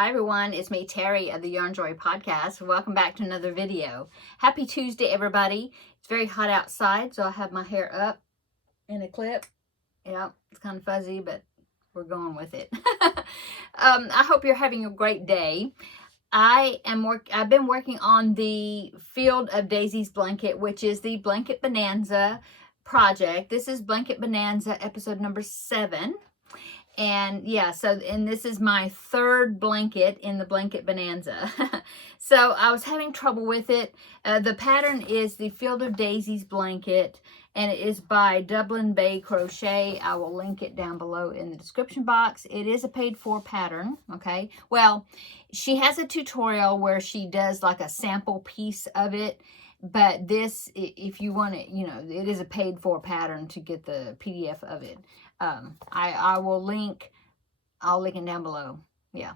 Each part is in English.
Hi everyone, it's me Terry of the Yarn Joy podcast. Welcome back to another video. Happy Tuesday everybody. It's very hot outside, so I have my hair up in a clip. Yeah, it's kind of fuzzy, but we're going with it. I hope you're having a great day. I've been working on the Field of Daisies blanket, which is the Blanket Bonanza project. This is Blanket Bonanza episode number 7. And yeah, and this is my third blanket in the Blanket Bonanza. So I was having trouble with it. The pattern is the Field of Daisies blanket, and it is by Dublin Bay Crochet. I will link it down below in the description box. It is a paid for pattern, okay? Well, she has a tutorial where she does like a sample piece of it. But this, if you want it, it is a paid for pattern to get the PDF of it. I'll link it down below. Yeah.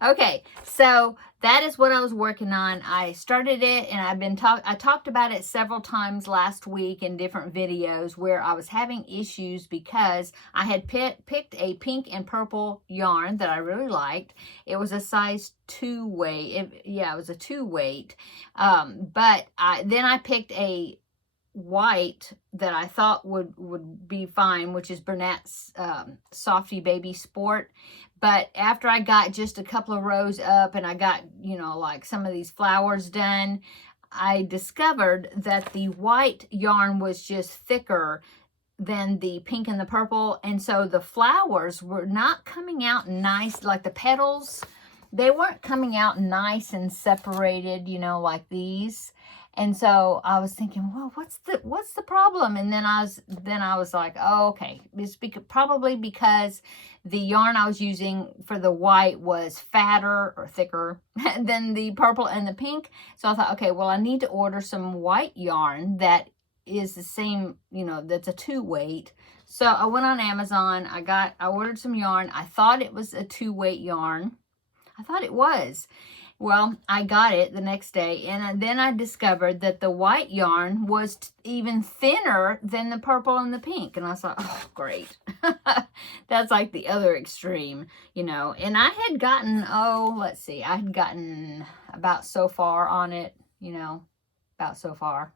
Okay, so that is what I was working on. I started it, and I talked about it several times last week in different videos where I was having issues because I had picked a pink and purple yarn that I really liked. It was a size 2 weight. It was a 2 weight. But then I picked a white that I thought would be fine, which is Bernat's Softy Baby Sport. But after I got just a couple of rows up and I got, like some of these flowers done, I discovered that the white yarn was just thicker than the pink and the purple. And so the flowers were not coming out nice, like the petals, they weren't coming out nice and separated, like these. And so I was thinking, well, what's the problem? And then I was like, oh, okay, it's probably because the yarn I was using for the white was fatter or thicker than the purple and the pink. So I thought, okay, well, I need to order some white yarn that is the same, that's a 2 weight. So I went on Amazon. I ordered some yarn. I thought it was a 2 weight yarn. I thought it was. Well, I got it the next day, and then I discovered that the white yarn was even thinner than the purple and the pink. And I thought, oh, great. That's like the other extreme, And I had gotten, I had gotten about so far on it, about so far.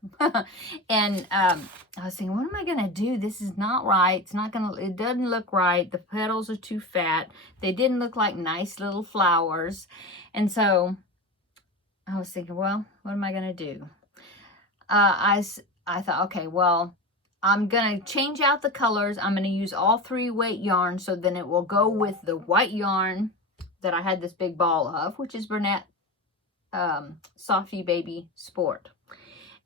And I was thinking, what am I going to do? This is not right. It doesn't look right. The petals are too fat. They didn't look like nice little flowers. And so I was thinking, well, what am I going to do? I thought, okay, well, I'm going to change out the colors. I'm going to use all 3 weight yarn, so then it will go with the white yarn that I had this big ball of, which is Bernat Softy Baby Sport.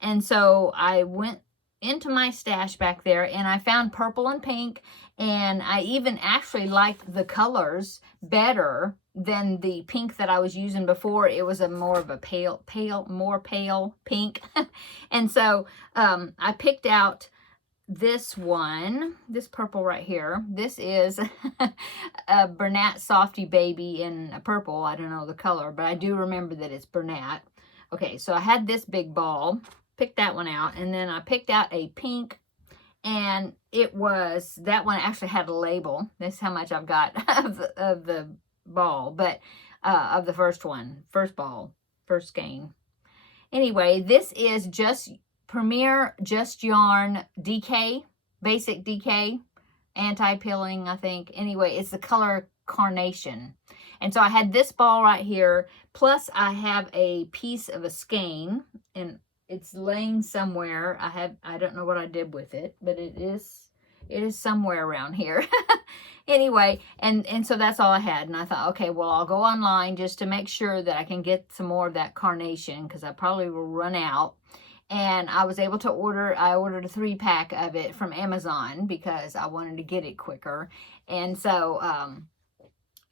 And so I went into my stash back there, and I found purple and pink, and I even actually liked the colors better than the pink that I was using before. It was more of a more pale pink. And so I picked out this one, this purple right here. This is a Bernat Softy Baby in a purple. I don't know the color, but I do remember that it's Bernat. Okay, so I had this big ball, picked that one out, and then I picked out a pink, and that one actually had a label. That's how much I've got of the ball, but of the first ball, first skein. Anyway, this is just Premier Just Yarn DK, basic DK, anti-pilling, I think. Anyway, it's the color Carnation. And so I had this ball right here, plus I have a piece of a skein, and it's laying somewhere. I don't know what I did with it, but it is somewhere around here. Anyway, and so that's all I had. And I thought, okay, well, I'll go online just to make sure that I can get some more of that Carnation, because I probably will run out. And I was able to ordered a 3-pack of it from Amazon because I wanted to get it quicker. And so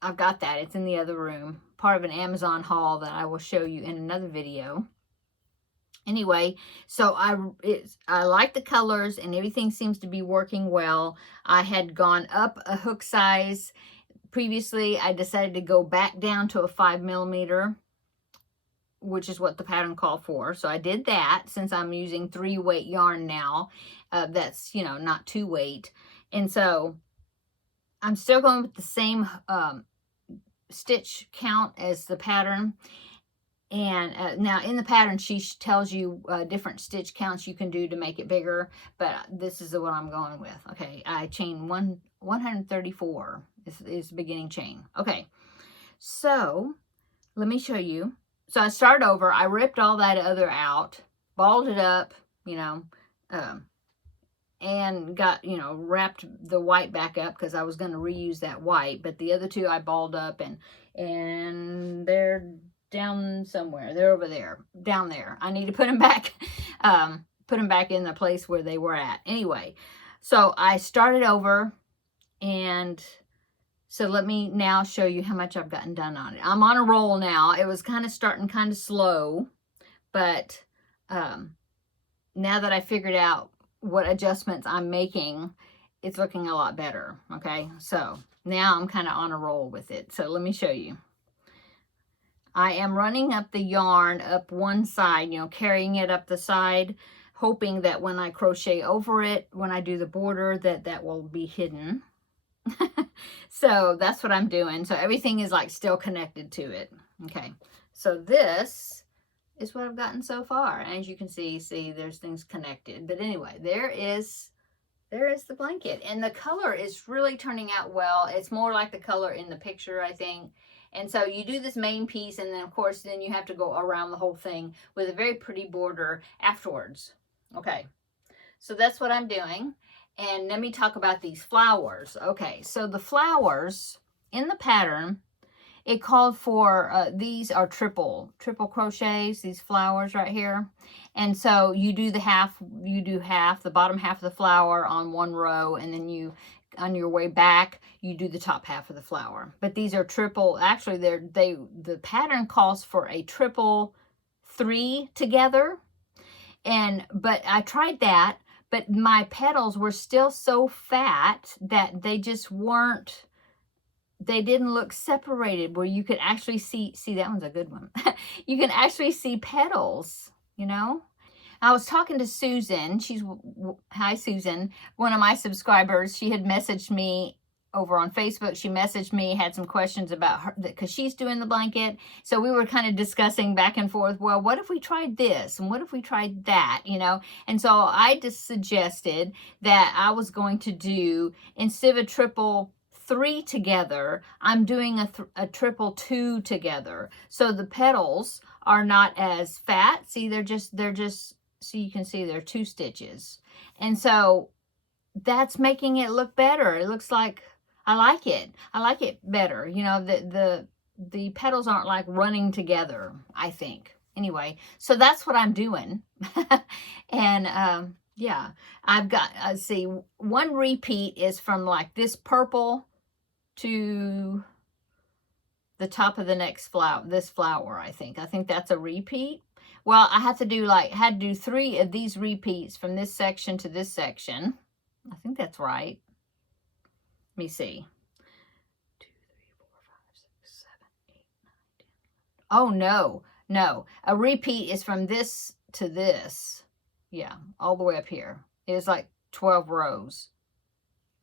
I've got that. It's in the other room, part of an Amazon haul that I will show you in another video. Anyway, so I like the colors, and everything seems to be working well. I had gone up a hook size. Previously, I decided to go back down to a 5mm, which is what the pattern called for. So I did that, since I'm using 3 weight yarn now. That's, not 2 weight. And so I'm still going with the same stitch count as the pattern. And now in the pattern, she tells you different stitch counts you can do to make it bigger, but this is the one I'm going with. Okay, I chain 134 is the beginning chain. Okay, so let me show you. So I started over, I ripped all that other out, balled it up, you know, and got, you know, wrapped the white back up because I was going to reuse that white, but the other two I balled up, and they're down somewhere. They're over there, down there. I need to put them back, in the place where they were at. Anyway, so I started over, and so let me now show you how much I've gotten done on it. I'm on a roll now. It was kind of starting kind of slow, but now that I figured out what adjustments I'm making, it's looking a lot better. Okay, so now I'm kind of on a roll with it. So let me show you. I am running up the yarn up one side, you know, carrying it up the side, hoping that when I crochet over it, when I do the border, that will be hidden. So that's what I'm doing. So everything is like still connected to it. Okay, so this is what I've gotten so far. As you can see there's things connected. But anyway, there is the blanket, and the color is really turning out well. It's more like the color in the picture, I think. And so you do this main piece, and then of course then you have to go around the whole thing with a very pretty border afterwards. Okay, so that's what I'm doing. And let me talk about these flowers. Okay, so the flowers in the pattern, it called for, these are triple crochets, these flowers right here. And so you do half, the bottom half of the flower on one row, and then you, on your way back, you do the top half of the flower. But these are triple, actually the pattern calls for a triple 3 together. But I tried that, but my petals were still so fat that they just weren't, they didn't look separated where you could actually see that one's a good one. You can actually see petals, you know. I was talking to Susan. Hi Susan, one of my subscribers. She had messaged me over on Facebook. She messaged me, had some questions about her, because she's doing the blanket. So we were kind of discussing back and forth, well, what if we tried this? And what if we tried that, you know? And so I just suggested that I was going to do, instead of a triple 3 together, I'm doing a triple 2 together. So the petals are not as fat. See, they're just, so you can see they're 2 stitches. And so that's making it look better. It looks like, I like it better. You know, the petals aren't like running together, I think. Anyway, so that's what I'm doing. And yeah, I've got, let's see, one repeat is from like this purple to the top of the next flower, this flower, I think that's a repeat. Well, I had to do 3 of these repeats from this section to this section. I think that's right. Let me see. 2, 3, 4, 5, 6, 7, 8, 9, 10. Oh, no. A repeat is from this to this. Yeah, all the way up here. It is like 12 rows,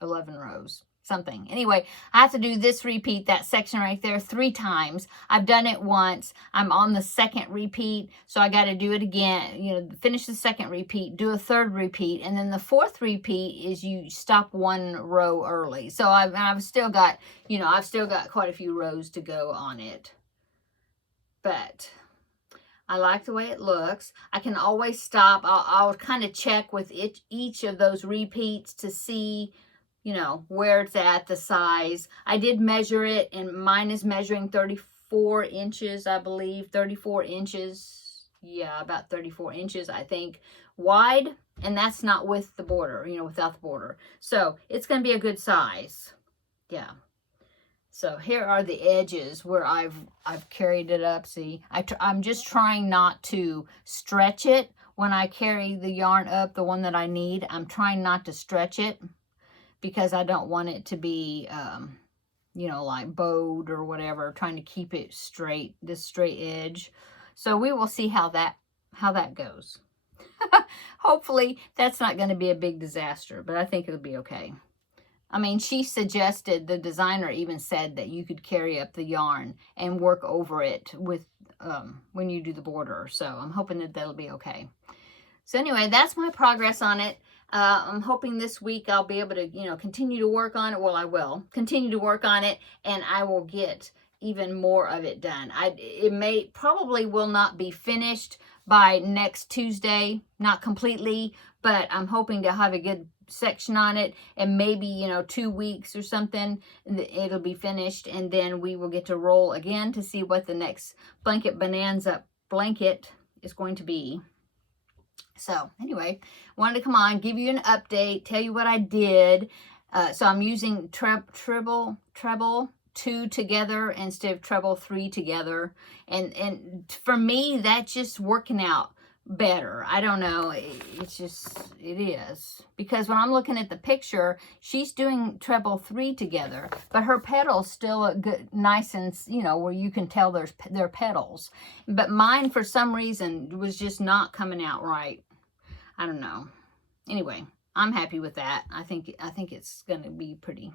11 rows, something. Anyway, I have to do this repeat, that section right there, 3 times. I've done it once. I'm on the second repeat, so I got to do it again. You know, finish the second repeat, do a third repeat, and then the 4th repeat is you stop 1 row early. So I've still got, you know, quite a few rows to go on it. But I like the way it looks. I can always stop. I'll kind of check with each of those repeats to see, you know, where it's at, the size. I did measure it, and mine is measuring 34 inches, I believe. 34 inches. Yeah, about 34 inches, I think, wide. And that's not with the border, you know, without the border. So it's going to be a good size. Yeah. So here are the edges where I've carried it up. See, I'm just trying not to stretch it when I carry the yarn up, the one that I need. I'm trying not to stretch it, because I don't want it to be, you know, like bowed or whatever, trying to keep it straight, this straight edge. So we will see how that goes. Hopefully that's not going to be a big disaster, but I think it'll be okay. I mean, she suggested, the designer even said that you could carry up the yarn and work over it with when you do the border. So I'm hoping that that'll be okay. So anyway, that's my progress on it. I'm hoping this week I'll be able to, continue to work on it. Well, I will continue to work on it, and I will get even more of it done. It probably will not be finished by next Tuesday, not completely, but I'm hoping to have a good section on it, and maybe 2 weeks or something it'll be finished, and then we will get to roll again to see what the next blanket bonanza blanket is going to be. So anyway, wanted to come on, give you an update, tell you what I did. So I'm using treble 2 together instead of treble 3 together. And for me, that's just working out better. I don't know. It is. Because when I'm looking at the picture, she's doing treble 3 together, but her petals still look good, nice, and where you can tell they're petals. But mine, for some reason, was just not coming out right. I don't know. Anyway, I'm happy with that. I think it's going to be pretty.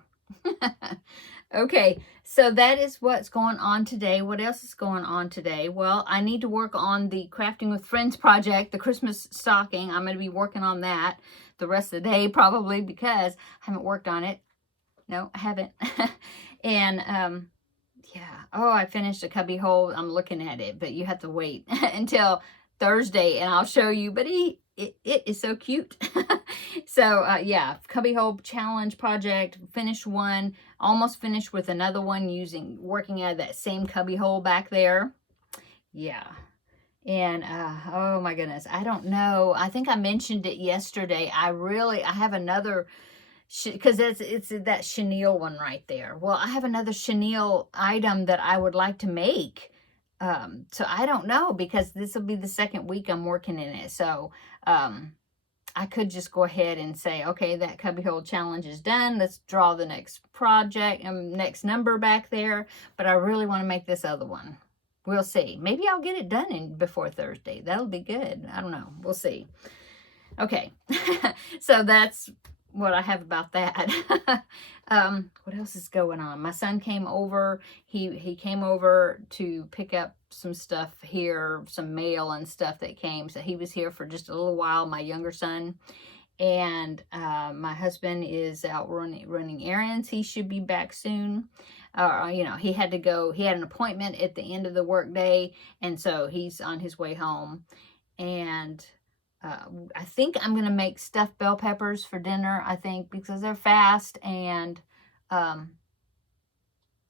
Okay, so that is what's going on today. What else is going on today? Well, I need to work on the Crafting with Friends project, the Christmas stocking. I'm going to be working on that the rest of the day probably, because I haven't worked on it. No, I haven't. And yeah. Oh, I finished a cubby hole. I'm looking at it, but you have to wait until Thursday and I'll show you. But it is so cute. So yeah, cubby hole challenge project, finished one, almost finished with another one working out of that same cubby hole back there. Yeah. And oh my goodness, I don't know, I think I mentioned it yesterday. I have another, because it's that chenille one right there. Well, I have another chenille item that I would like to make. So I don't know, because this will be the second week I'm working in it. So I could just go ahead and say, okay, that cubbyhole challenge is done. Let's draw the next project and next number back there. But I really want to make this other one. We'll see. Maybe I'll get it done before Thursday. That'll be good. I don't know. We'll see. Okay. So that's what I have about that. What else is going on? My son came over. He came over to pick up some stuff here, some mail and stuff that came. So he was here for just a little while, my younger son. And my husband is out running errands. He should be back soon. He had to go. He had an appointment at the end of the workday, and so he's on his way home. And I think I'm going to make stuffed bell peppers for dinner, I think, because they're fast. And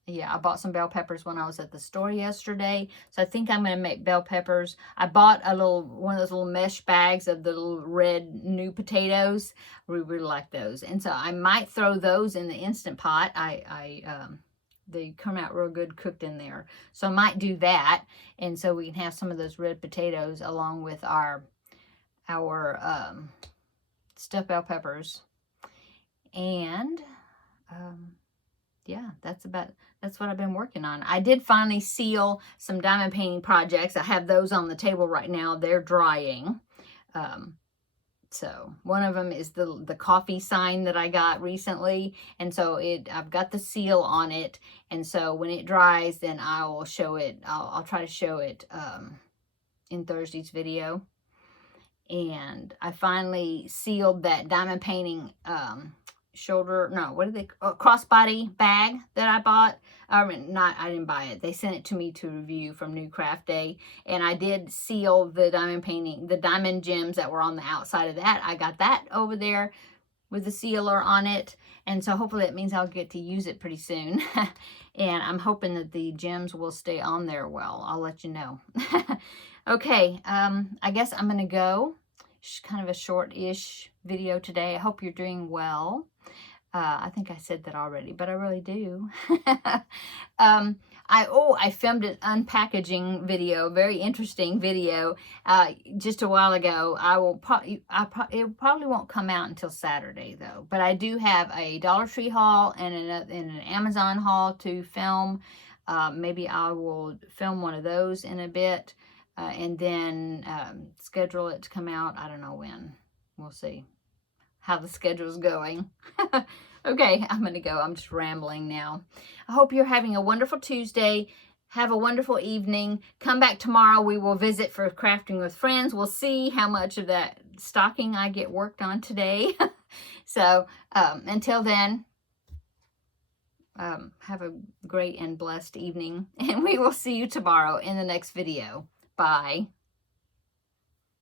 yeah, I bought some bell peppers when I was at the store yesterday. So I think I'm going to make bell peppers. I bought one of those little mesh bags of the little red new potatoes. We really like those. And so I might throw those in the Instant Pot. They come out real good cooked in there. So I might do that. And so we can have some of those red potatoes along with our stuffed bell peppers. And yeah, that's what I've been working on. I did finally seal some diamond painting projects. I have those on the table right now. They're drying. So one of them is the coffee sign that I got recently, and so I've got the seal on it. And so when it dries, then I will show it. I'll try to show it in Thursday's video. And I finally sealed that diamond painting crossbody bag that I bought. I didn't buy it. They sent it to me to review from New Craft Day. And I did seal the diamond painting, the diamond gems that were on the outside of that. I got that over there with the sealer on it. And so hopefully that means I'll get to use it pretty soon. And I'm hoping that the gems will stay on there well. I'll let you know. Okay, I guess I'm going to go. Kind of a short-ish video today. I hope you're doing well. I think I said that already, but I really do. I filmed an unpackaging video, very interesting video, just a while ago. It probably won't come out until Saturday though. But I do have a Dollar Tree haul and an Amazon haul to film. Maybe I will film one of those in a bit, and then schedule it to come out. I don't know when. We'll see. how the schedule's going. Okay, I'm going to go. I'm just rambling now. I hope you're having a wonderful Tuesday. Have a wonderful evening. Come back tomorrow. We will visit for Crafting with Friends. We'll see how much of that stocking I get worked on today. So until then, have a great and blessed evening. And we will see you tomorrow in the next video. Bye.